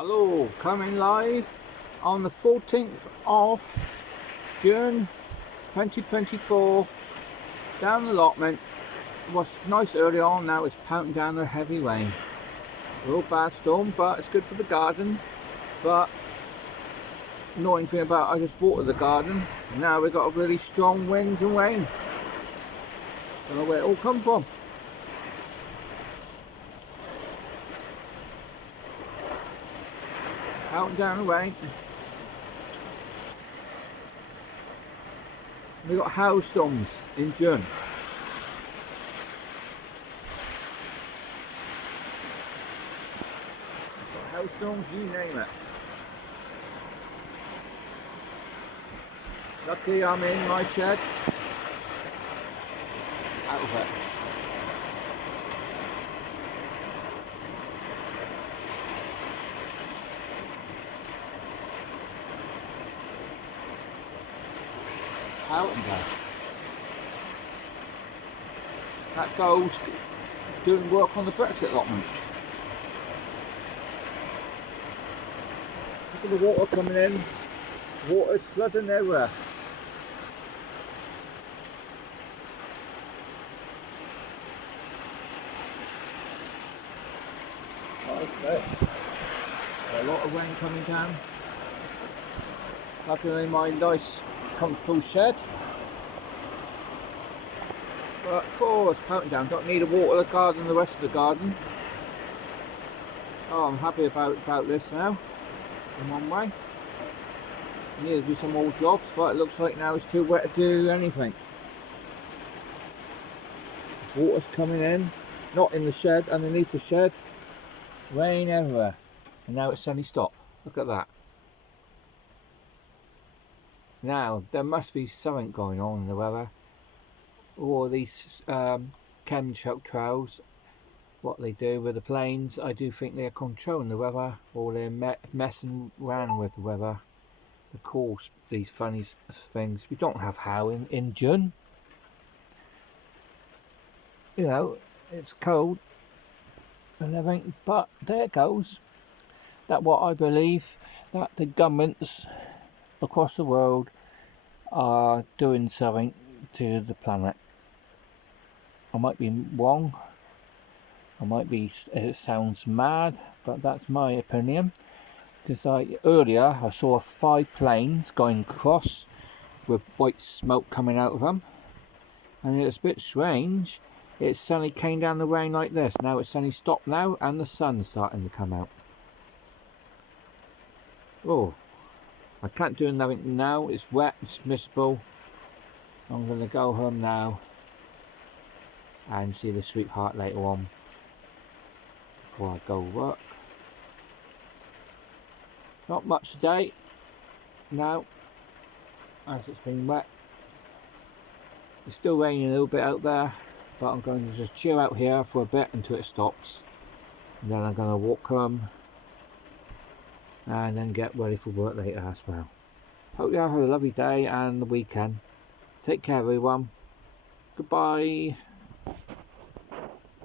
Hello, coming live on the 14th of June 2024 down the allotment. It was nice early on, now it's pounding down a heavy rain. A real bad storm, but it's good for the garden. But annoying thing about I just watered the garden, and now we've got really strong winds and rain. Don't know where it all come from. Out and down the rain. We got hailstorms in June. Hailstorms, you name it. Lucky I'm in my shed. Out of it. Out and down. That goes doing work on the Brexit allotment. Look at the water coming in. Water's flooding everywhere. Okay. A lot of rain coming down. Luckily in my nice comfortable shed. But it's pounding down. Don't need to water the garden, the rest of the garden. Oh, I'm happy about this now. In one way. I need to do some more jobs, but it looks like now it's too wet to do anything. Water's coming in, not in the shed, underneath the shed. Rain everywhere. And now it's suddenly stopped. Look at that. Now, there must be something going on in the weather. All these chemtrails, what they do with the planes, I do think they're controlling the weather, or they're messing around with the weather. Of course, these funny things. We don't have hail in June. You know, it's cold and everything, but there it goes. That's what I believe, that the governments across the world are doing something to the planet. I might be wrong, it sounds mad, but that's my opinion. Because earlier I saw 5 planes going across with white smoke coming out of them, and it's a bit strange. It suddenly came down the rain like this. Now it's suddenly stopped now, and the sun's starting to come out. Oh, I can't do nothing now. It's wet, it's miserable. I'm going to go home now and see the sweetheart later on before I go work. Not much today now, as it's been wet. It's still raining a little bit out there, but I'm going to just chill out here for a bit until it stops, and then I'm going to walk home and then get ready for work later as well. Hope you have a lovely day and the weekend. Take care everyone. Goodbye.